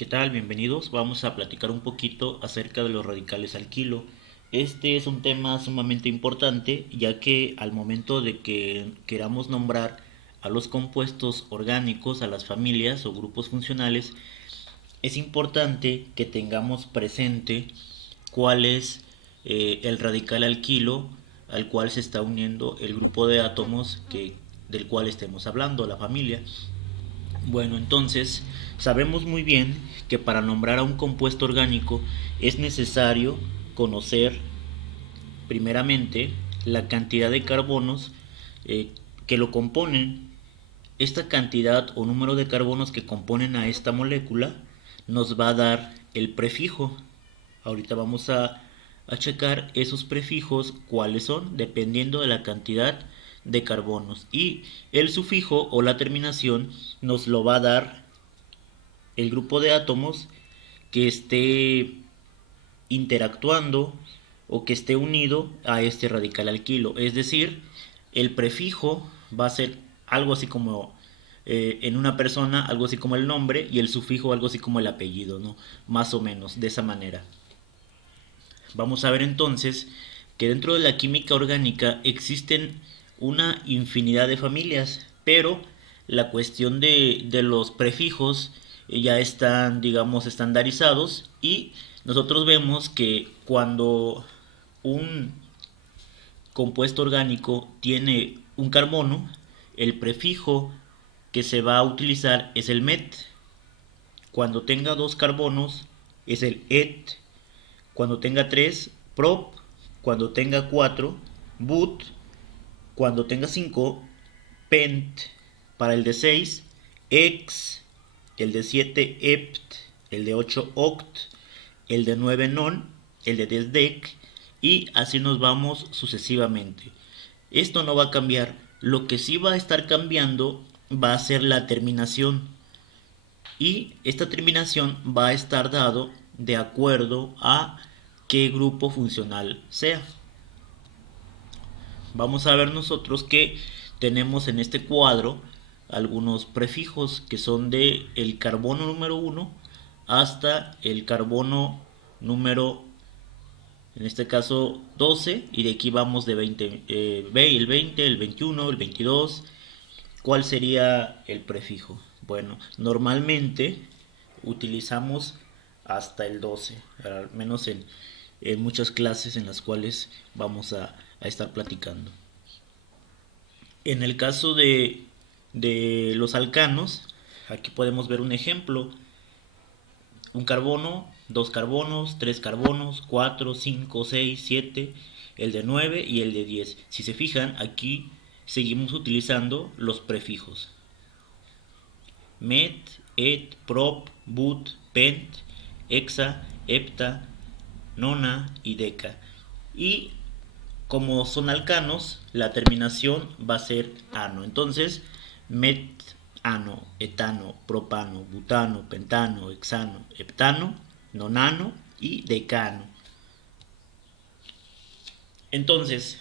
¿Qué tal? Bienvenidos. Vamos a platicar un poquito acerca de los radicales alquilo. Este es un tema sumamente importante ya que al momento de que queramos nombrar a los compuestos orgánicos, a las familias o grupos funcionales, es importante que tengamos presente cuál es el radical alquilo al cual se está uniendo el grupo de átomos del cual estemos hablando, la familia. Bueno, entonces sabemos muy bien que para nombrar a un compuesto orgánico es necesario conocer primeramente la cantidad de carbonos que lo componen. Esta cantidad o número de carbonos que componen a esta molécula nos va a dar el prefijo. Ahorita vamos a checar esos prefijos, cuáles son, dependiendo de la cantidad de carbonos. Y el sufijo o la terminación nos lo va a dar el grupo de átomos que esté interactuando o que esté unido a este radical alquilo. Es decir, el prefijo va a ser algo así como en una persona, algo así como el nombre, y el sufijo algo así como el apellido, ¿no? Más o menos, de esa manera. Vamos a ver entonces que dentro de la química orgánica existen una infinidad de familias, pero la cuestión de los prefijos ya están, digamos, estandarizados y nosotros vemos que cuando un compuesto orgánico tiene un carbono, el prefijo que se va a utilizar es el met. Cuando tenga dos carbonos es el et. Cuando tenga 3 prop. Cuando tenga 4 but. Cuando tenga 5 pent. Para el de 6 ex. El de 7 ept. El de 8 oct. El de 9 non. El de 10 dec. Y así nos vamos sucesivamente. Esto no va a cambiar. Lo que sí va a estar cambiando va a ser la terminación. Y esta terminación va a estar dado de acuerdo a qué grupo funcional sea. Vamos a ver nosotros que tenemos en este cuadro algunos prefijos que son de el carbono número 1 hasta el carbono número, en este caso 12, y de aquí vamos de 20, el 20, el 21, el 22. ¿Cuál sería el prefijo? Bueno, normalmente utilizamos hasta el 12, al menos en muchas clases en las cuales vamos a estar platicando. En el caso de los alcanos, aquí podemos ver un ejemplo. Un carbono, dos carbonos, tres carbonos, 4, 5, 6, 7, el de 9 y el de 10. Si se fijan, aquí seguimos utilizando los prefijos. Met, et, prop, but, pent, hexa, hepta, nona y deca. Y como son alcanos, la terminación va a ser ano. Entonces, metano, etano, propano, butano, pentano, hexano, heptano, nonano y decano. Entonces,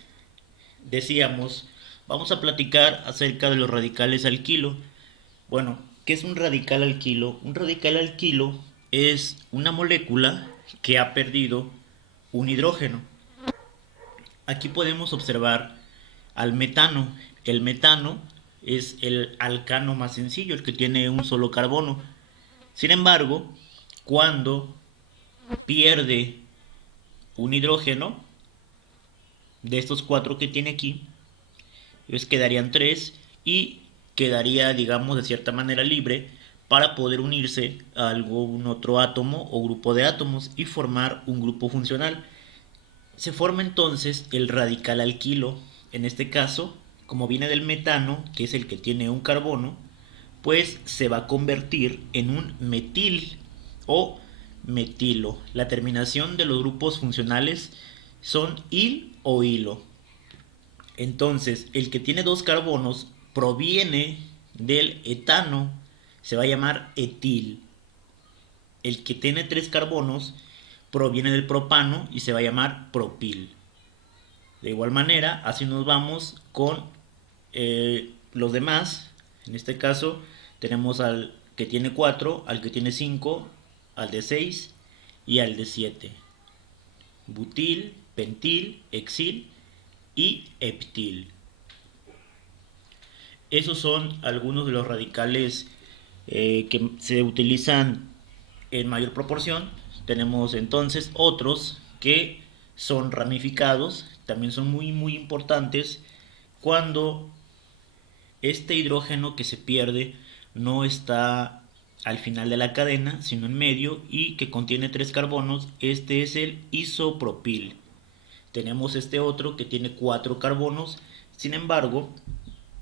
decíamos, vamos a platicar acerca de los radicales alquilo. Bueno, ¿qué es un radical alquilo? Un radical alquilo es una molécula que ha perdido un hidrógeno. Aquí podemos observar al metano. El metano es el alcano más sencillo, el que tiene un solo carbono. Sin embargo, cuando pierde un hidrógeno de estos cuatro que tiene aquí, pues quedarían tres y quedaría, digamos, de cierta manera libre para poder unirse a algún otro átomo o grupo de átomos y formar un grupo funcional. Se forma entonces el radical alquilo. En este caso, como viene del metano, que es el que tiene un carbono, pues se va a convertir en un metil o metilo. La terminación de los grupos funcionales son il o hilo. Entonces, el que tiene dos carbonos proviene del etano, se va a llamar etil. El que tiene tres carbonos proviene del propano y se va a llamar propil. De igual manera, así nos vamos con los demás. En este caso, tenemos al que tiene 4, al que tiene 5 aldeseis y aldesiete. Butil, pentil, hexil y heptil. Esos son algunos de los radicales que se utilizan en mayor proporción. Tenemos entonces otros que son ramificados, también son muy importantes cuando este hidrógeno que se pierde no está al final de la cadena, sino en medio, y que contiene 3 carbonos. Este es el isopropil. Tenemos este otro que tiene 4 carbonos. Sin embargo,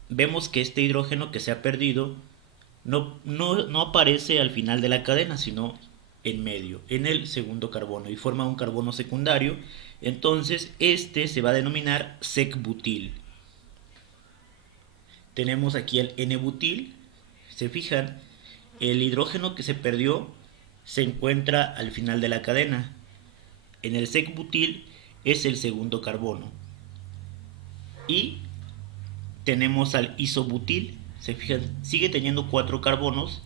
vemos que este hidrógeno que se ha perdido no aparece al final de la cadena, sino en medio, en el segundo carbono, y forma un carbono secundario. Entonces este se va a denominar sec-butil. Tenemos aquí el N-butil. Se fijan, el hidrógeno que se perdió se encuentra al final de la cadena. En el sec-butil es el segundo carbono. Y tenemos al isobutil. Se fijan, sigue teniendo 4 carbonos,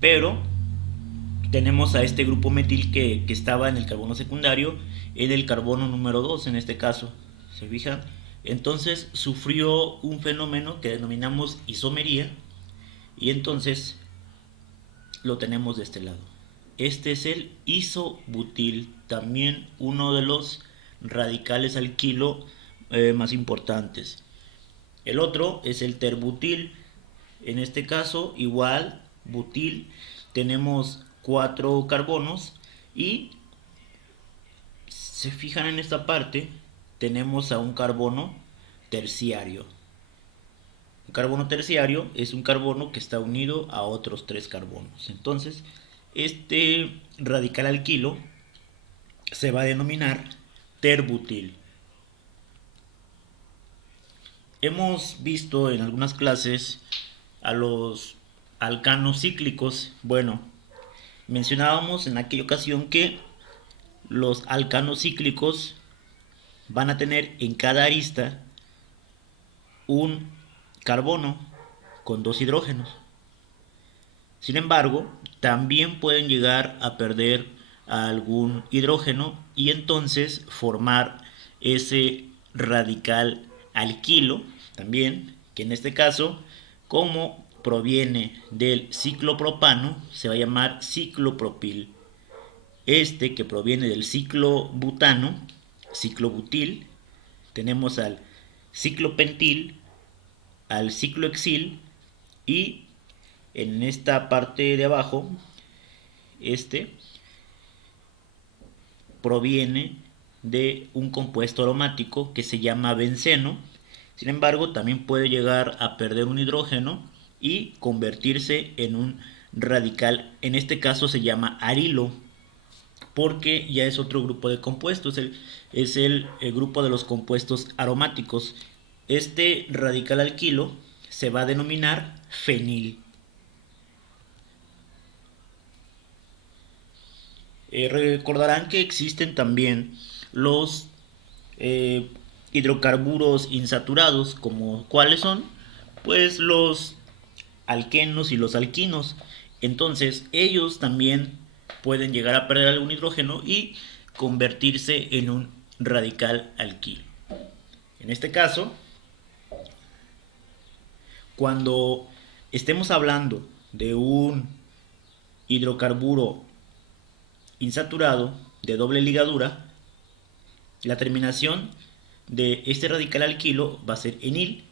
pero tenemos a este grupo metil que estaba en el carbono secundario, en el carbono número 2 en este caso. ¿Se fijan? Entonces sufrió un fenómeno que denominamos isomería, y entonces lo tenemos de este lado. Este es el isobutil, también uno de los radicales alquilo más importantes. El otro es el terbutil. En este caso, igual, butil, tenemos 4 carbonos, y se fijan en esta parte, tenemos a un carbono terciario. Un carbono terciario es un carbono que está unido a otros 3 carbonos. Entonces, este radical alquilo se va a denominar terbutil. Hemos visto en algunas clases a los alcanos cíclicos. Bueno, mencionábamos en aquella ocasión que los alcanos cíclicos van a tener en cada arista un carbono con 2 hidrógenos. Sin embargo, también pueden llegar a perder algún hidrógeno y entonces formar ese radical alquilo también, que en este caso, como proviene del ciclopropano, se va a llamar ciclopropil. Este que proviene del ciclobutano, ciclobutil, tenemos al ciclopentil, al ciclohexil, y en esta parte de abajo, este proviene de un compuesto aromático que se llama benceno. Sin embargo, también puede llegar a perder un hidrógeno y convertirse en un radical. En este caso se llama arilo, porque ya es otro grupo de compuestos, es el grupo de los compuestos aromáticos. Este radical alquilo se va a denominar fenil. Recordarán que existen también los hidrocarburos insaturados, como ¿cuáles son? Pues los alquenos y los alquinos. Entonces ellos también pueden llegar a perder algún hidrógeno y convertirse en un radical alquilo. En este caso, cuando estemos hablando de un hidrocarburo insaturado de doble ligadura, la terminación de este radical alquilo va a ser enil,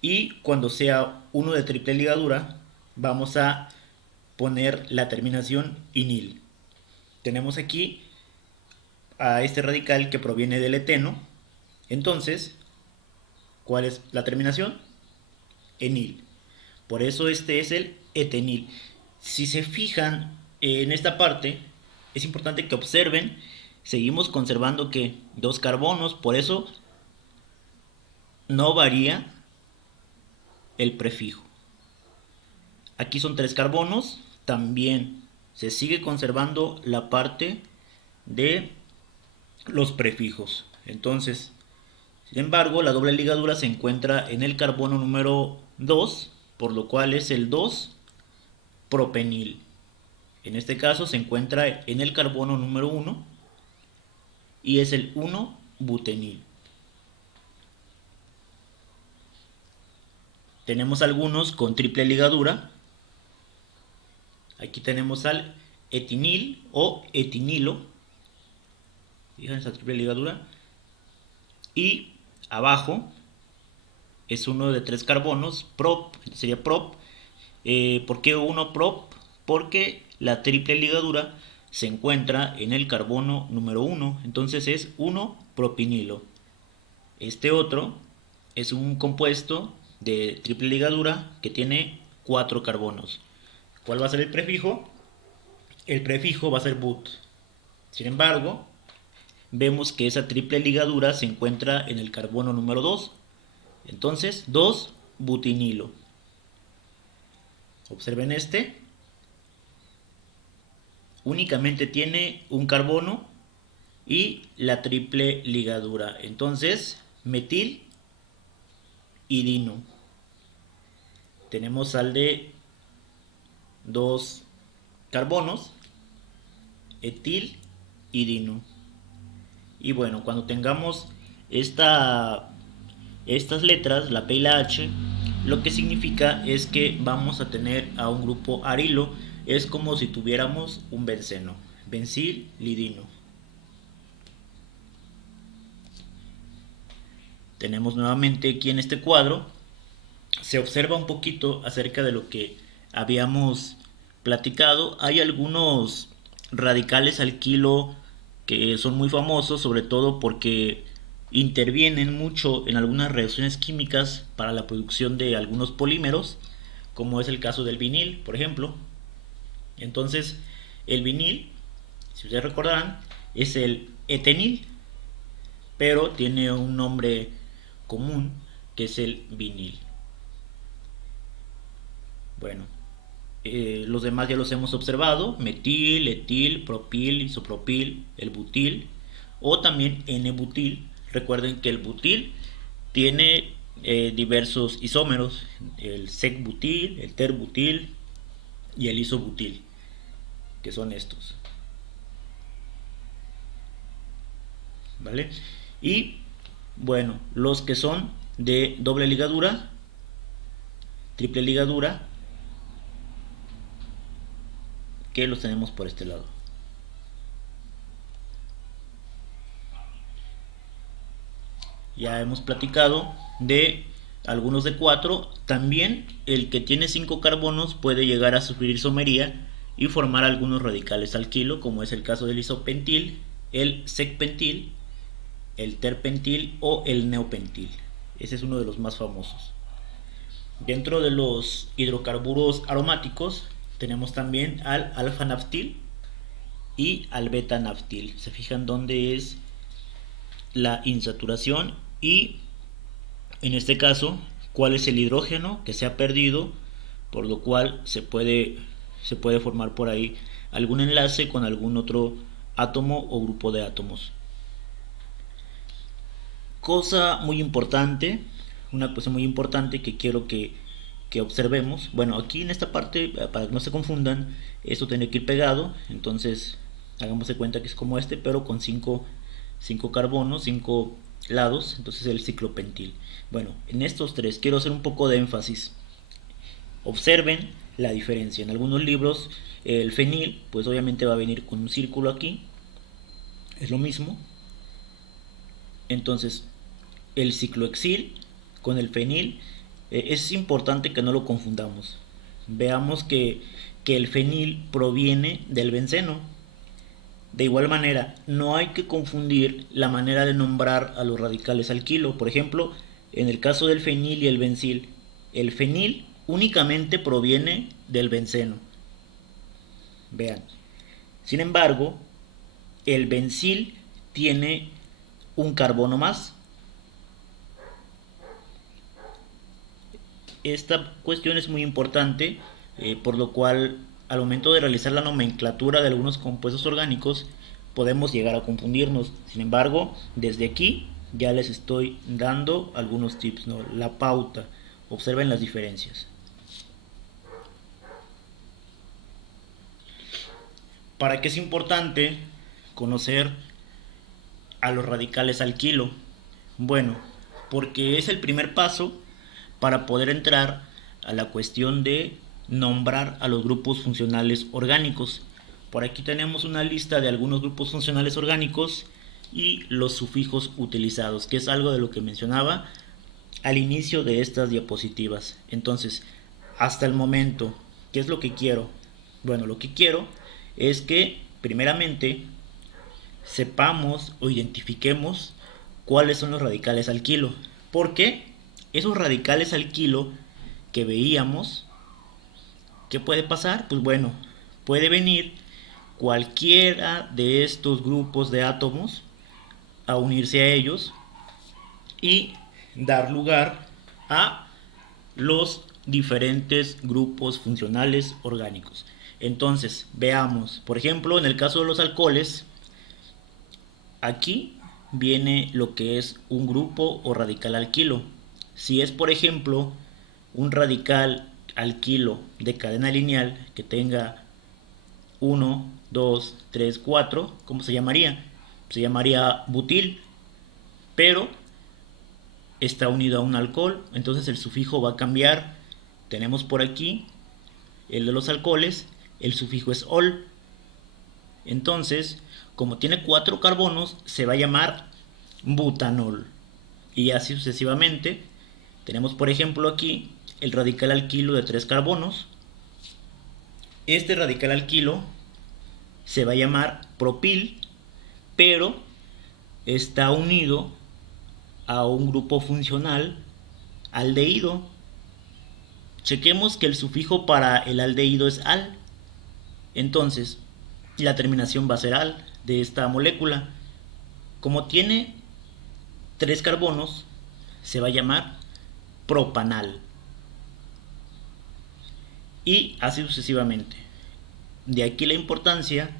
y cuando sea uno de triple ligadura vamos a poner la terminación inil. Tenemos aquí a este radical que proviene del eteno. Entonces, ¿cuál es la terminación? Enil. Por eso este es el etenil. Si se fijan en esta parte, es importante que observen, seguimos conservando que 2 carbonos, por eso no varía el prefijo. Aquí son 3 carbonos, también se sigue conservando la parte de los prefijos. Entonces, sin embargo, la doble ligadura se encuentra en el carbono número 2, por lo cual es el 2-propenil. En este caso se encuentra en el carbono número 1 y es el 1-butenil. Tenemos algunos con triple ligadura. Aquí tenemos al etinil o etinilo. Fíjense esa triple ligadura. Y abajo es uno de 3 carbonos, prop, sería prop. ¿Por qué uno prop? Porque la triple ligadura se encuentra en el carbono número 1, entonces es 1-propinilo. Este otro es un compuesto de triple ligadura que tiene 4 carbonos. ¿Cuál va a ser el prefijo? El prefijo va a ser but. Sin embargo, vemos que esa triple ligadura se encuentra en el carbono número 2. Entonces, 2-butinilo. Observen este. Únicamente tiene un carbono y la triple ligadura. Entonces, metil y dino. Tenemos sal de 2 carbonos, etil y dino. Y bueno, cuando tengamos estas letras, la P y la H, lo que significa es que vamos a tener a un grupo arilo. Es como si tuviéramos un benceno, bencil lidino. Tenemos nuevamente aquí en este cuadro, se observa un poquito acerca de lo que habíamos platicado. Hay algunos radicales alquilo que son muy famosos, sobre todo porque intervienen mucho en algunas reacciones químicas para la producción de algunos polímeros, como es el caso del vinil, por ejemplo. Entonces, el vinil, si ustedes recordarán, es el etenil, pero tiene un nombre común que es el vinil. Bueno, los demás ya los hemos observado: metil, etil, propil, isopropil, el butil o también N-butil. Recuerden que el butil tiene diversos isómeros: el sec-butil, el ter-butil y el isobutil, que son estos, ¿vale? Y bueno, los que son de doble ligadura, triple ligadura, que los tenemos por este lado. Ya hemos platicado de algunos de 4. También el que tiene 5 carbonos puede llegar a sufrir isomería y formar algunos radicales alquilo, como es el caso del isopentil, el secpentil, el terpentil o el neopentil. Ese es uno de los más famosos. Dentro de los hidrocarburos aromáticos tenemos también al alfa-naftil y al beta-naftil. Se fijan dónde es la insaturación y en este caso cuál es el hidrógeno que se ha perdido, por lo cual se puede formar por ahí algún enlace con algún otro átomo o grupo de átomos. Una cosa muy importante que quiero que observemos. Bueno, aquí en esta parte, para que no se confundan, esto tiene que ir pegado, entonces hagamos de cuenta que es como este, pero con 5 carbonos, 5 lados, entonces el ciclopentil. Bueno, en estos tres quiero hacer un poco de énfasis. Observen la diferencia. En algunos libros el fenil, pues obviamente va a venir con un círculo aquí, es lo mismo. Entonces, el ciclohexil con el fenil, es importante que no lo confundamos. Veamos que el fenil proviene del benceno. De igual manera, no hay que confundir la manera de nombrar a los radicales alquilo. Por ejemplo, en el caso del fenil y el bencil, el fenil únicamente proviene del benceno. Vean. Sin embargo, el bencil tiene un carbono más. Esta cuestión es muy importante, por lo cual al momento de realizar la nomenclatura de algunos compuestos orgánicos podemos llegar a confundirnos. Sin embargo, desde aquí ya les estoy dando algunos tips, ¿no? La pauta. Observen las diferencias. ¿Para qué es importante conocer a los radicales alquilo? Bueno, porque es el primer paso para poder entrar a la cuestión de nombrar a los grupos funcionales orgánicos. Por aquí tenemos una lista de algunos grupos funcionales orgánicos y los sufijos utilizados, que es algo de lo que mencionaba al inicio de estas diapositivas. Entonces, hasta el momento, ¿qué es lo que quiero? Bueno, lo que quiero es que primeramente sepamos o identifiquemos cuáles son los radicales al kilo. Porque esos radicales al kilo que veíamos, ¿qué puede pasar? Pues bueno, puede venir cualquiera de estos grupos de átomos a unirse a ellos y dar lugar a los diferentes grupos funcionales orgánicos. Entonces, veamos, por ejemplo, en el caso de los alcoholes, aquí viene lo que es un grupo o radical alquilo. Si es, por ejemplo, un radical alquilo de cadena lineal que tenga 1, 2, 3, 4, ¿cómo se llamaría? Se llamaría butil, pero está unido a un alcohol, entonces el sufijo va a cambiar. Tenemos por aquí el de los alcoholes, el sufijo es ol. Entonces, como tiene 4 carbonos, se va a llamar butanol. Y así sucesivamente. Tenemos por ejemplo aquí el radical alquilo de 3 carbonos. Este radical alquilo se va a llamar propil, pero está unido a un grupo funcional aldehído. Chequemos que el sufijo para el aldehído es al. Entonces, la terminación va a ser al de esta molécula. Como tiene 3 carbonos, se va a llamar propanal. Y así sucesivamente. De aquí la importancia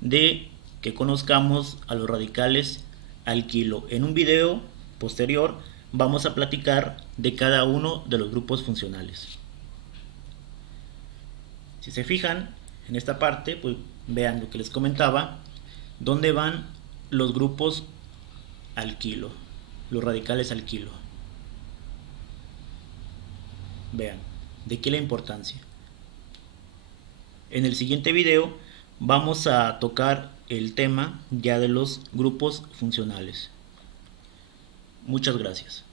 de que conozcamos a los radicales alquilo. En un video posterior vamos a platicar de cada uno de los grupos funcionales. Si se fijan en esta parte, pues vean lo que les comentaba, dónde van los grupos alquilo, los radicales alquilo. Vean, de aquí la importancia. En el siguiente video vamos a tocar el tema ya de los grupos funcionales. Muchas gracias.